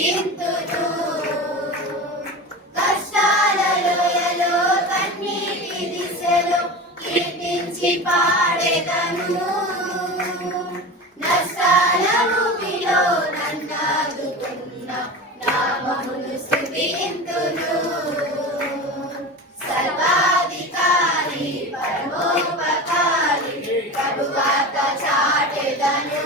స్తుతింతును. కష్టాల లోయలో కన్నీటి దిశలో కీర్తించి పాడెదను. నష్టాల ఊపిలో నన్నాదుకున్న నామమును స్తుతింతును. సర్వాధికారి పరమోపకారి ప్రభువార్త చాటెదను.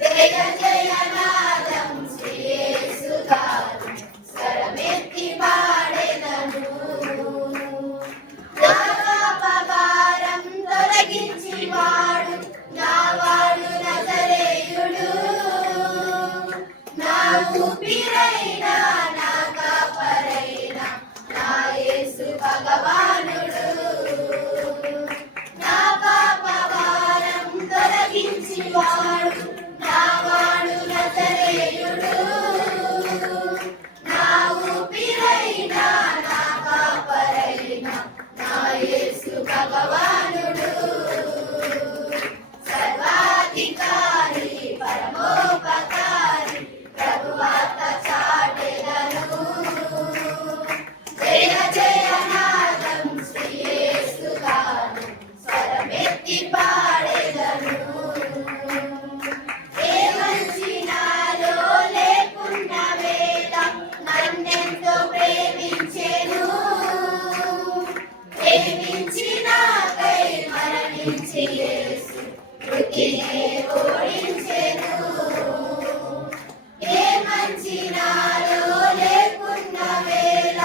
జయ జయనాదం శ్రీ యేసు గారు స్వరమెత్తి పాడెదను. నా పాపభారం తొలగించి వాడు నావాడు నజరేయుడు. నా ఊపిరైన నా కాపరైన నా యేసు భగవానుడు. నా పాపభారం తొలగించి వాడు నావాడు నజరేయుడు. నా ఊపిరైన నా కాపరైన నా యేసు భగవానుడు. సర్వాధికారి పరమోపకారి ప్రభువార్త చాటెదను. జయ జయనాదం శ్రీ యేసు గారు స్వరమెత్తి పాడెదను. ఏ మంచి నాలో లేకున్న వేళ నన్నెంతో ప్రేమించెను. ప్రేమించి నాకై మరణించి యేసు మృతినే ఓడించెను. ఏ మంచి నాలో లేకున్న వేళ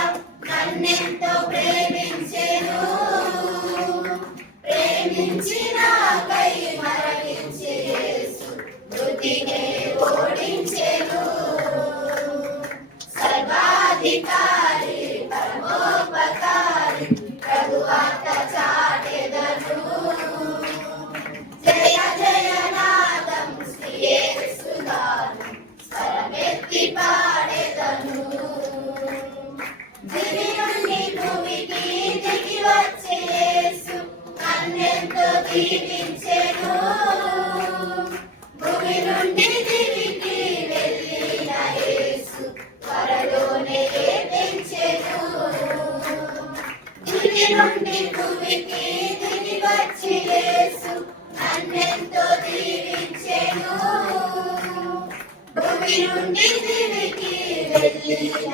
నన్నెంతో ప్రేమించెను. ప్రేమించి నాకై మరణించి యేసు మృతినే ఓడించెను. సర్వాధికారి పరమోపకారి ప్రభువార్త చాటెదను. జయ జయనాదం శ్రీ యేసు గారు స్వరమెత్తి పాడెదను. దివి నుండి భూమికి దిగి వచ్చే యేసు నన్నెంతో దీవించెను. భూమి నుండి దివికి వెళ్ళిన యేసు త్వరలోనే పెంచెను. దివి నుండి భూమికి దిగి వచ్చి యేసు నన్నెంతో దీవించెను. భూమి నుండి దివికి వెళ్ళిన